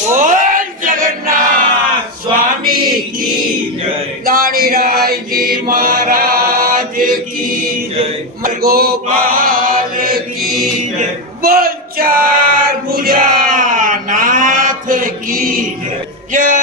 बोल जगन्नाथ स्वामी की जय। दानीराय जी महाराज की जय। गोपाल की जय। बोल चार भुजा नाथ की जय। जय